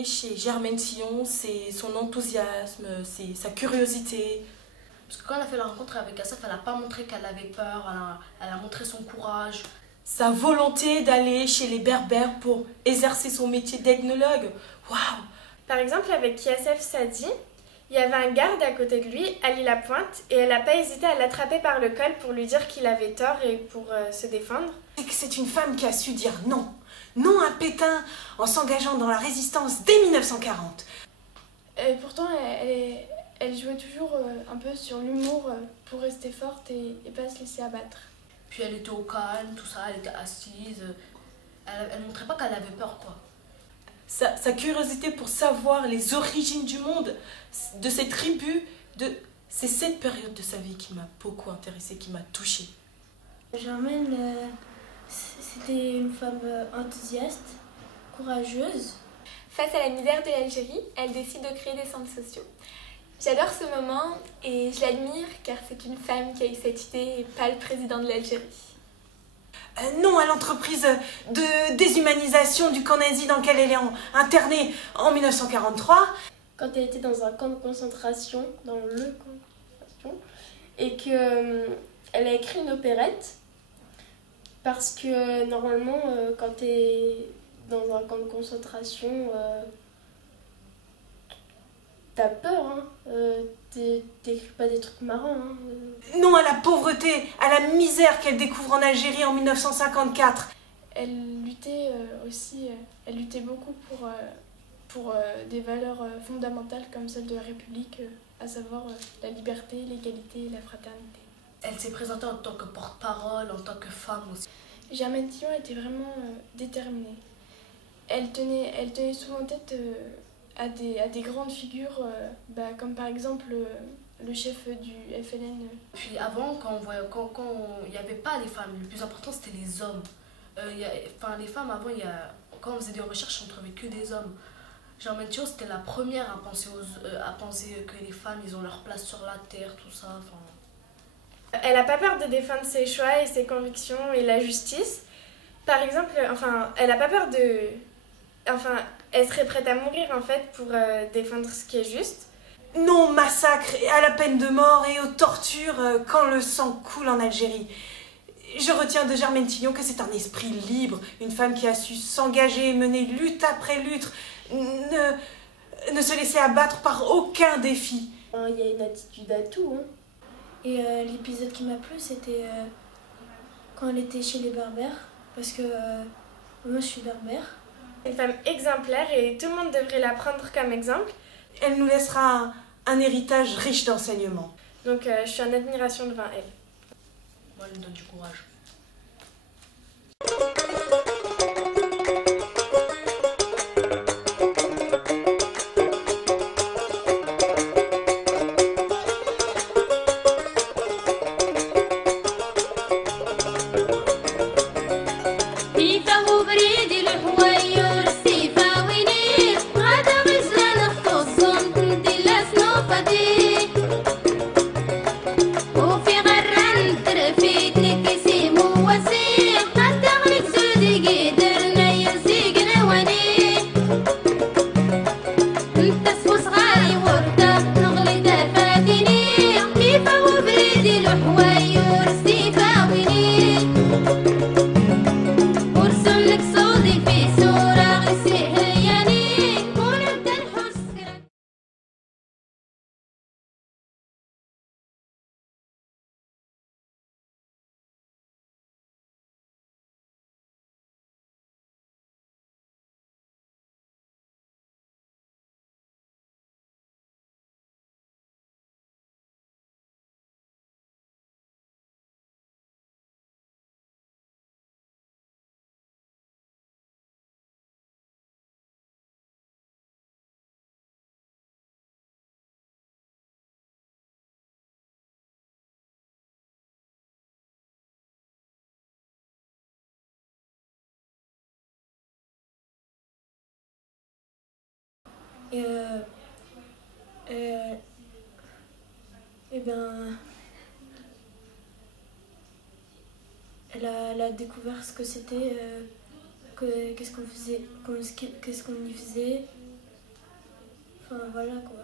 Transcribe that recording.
aimé chez Germaine Tillon, c'est son enthousiasme, c'est sa curiosité. Parce que quand elle a fait la rencontre avec Assaf, elle n'a pas montré qu'elle avait peur, elle a montré son courage. Sa volonté d'aller chez les Berbères pour exercer son métier d'ethnologue. Waouh! Par exemple, avec Yassef Sadi, il y avait un garde à côté de lui, Ali Lapointe, et elle n'a pas hésité à l'attraper par le col pour lui dire qu'il avait tort et pour se défendre. C'est une femme qui a su dire non. Non à Pétain en s'engageant dans la résistance dès 1940. Et pourtant, elle jouait toujours un peu sur l'humour pour rester forte et pas se laisser abattre. Puis elle était au calme, tout ça, elle était assise. Elle montrait pas qu'elle avait peur, quoi. Sa curiosité pour savoir les origines du monde, de ses tribus, c'est cette période de sa vie qui m'a beaucoup intéressée, qui m'a touchée. Germaine, c'était une femme enthousiaste, courageuse. Face à la misère de l'Algérie, elle décide de créer des centres sociaux. J'adore ce moment et je l'admire car c'est une femme qui a eu cette idée et pas le président de l'Algérie. Non à l'entreprise de déshumanisation du camp nazi dans lequel elle est internée en 1943. Quand elle était dans un camp de concentration, dans le camp de concentration, et qu'elle a écrit une opérette, parce que normalement, quand tu es dans un camp de concentration, t'as peur, hein. T'écris pas des trucs marrants. Hein. Non à la pauvreté, à la misère qu'elle découvre en Algérie en 1954. Elle luttait elle luttait beaucoup pour des valeurs fondamentales comme celle de la République, à savoir la liberté, l'égalité et la fraternité. Elle s'est présentée en tant que porte-parole, en tant que femme aussi. Germaine Tillon était vraiment déterminée. Elle tenait souvent tête à des grandes figures, comme par exemple le chef du FLN. Puis avant, quand il n'y avait pas les femmes, le plus important c'était les hommes. Les femmes avant, quand on faisait des recherches, on ne trouvait que des hommes. Germaine Tillon, c'était la première à penser que les femmes, ils ont leur place sur la terre, tout ça. Elle n'a pas peur de défendre ses choix et ses convictions et la justice. Par exemple, elle n'a pas peur elle serait prête à mourir en fait pour défendre ce qui est juste. Non au massacre et à la peine de mort et aux tortures quand le sang coule en Algérie. Je retiens de Germaine Tillon que c'est un esprit libre, une femme qui a su s'engager, mener lutte après lutte, ne se laisser abattre par aucun défi. Il y a une attitude à tout. Hein. Et l'épisode qui m'a plu, c'était quand elle était chez les Berbères, parce que moi je suis berbère. Une femme exemplaire et tout le monde devrait la prendre comme exemple. Elle nous laissera un héritage riche d'enseignements. Donc je suis en admiration devant elle. Moi, elle me donne du courage. Et ben, elle a découvert ce que c'était, qu'est-ce qu'on faisait, qu'est-ce qu'on y faisait, Enfin, voilà quoi.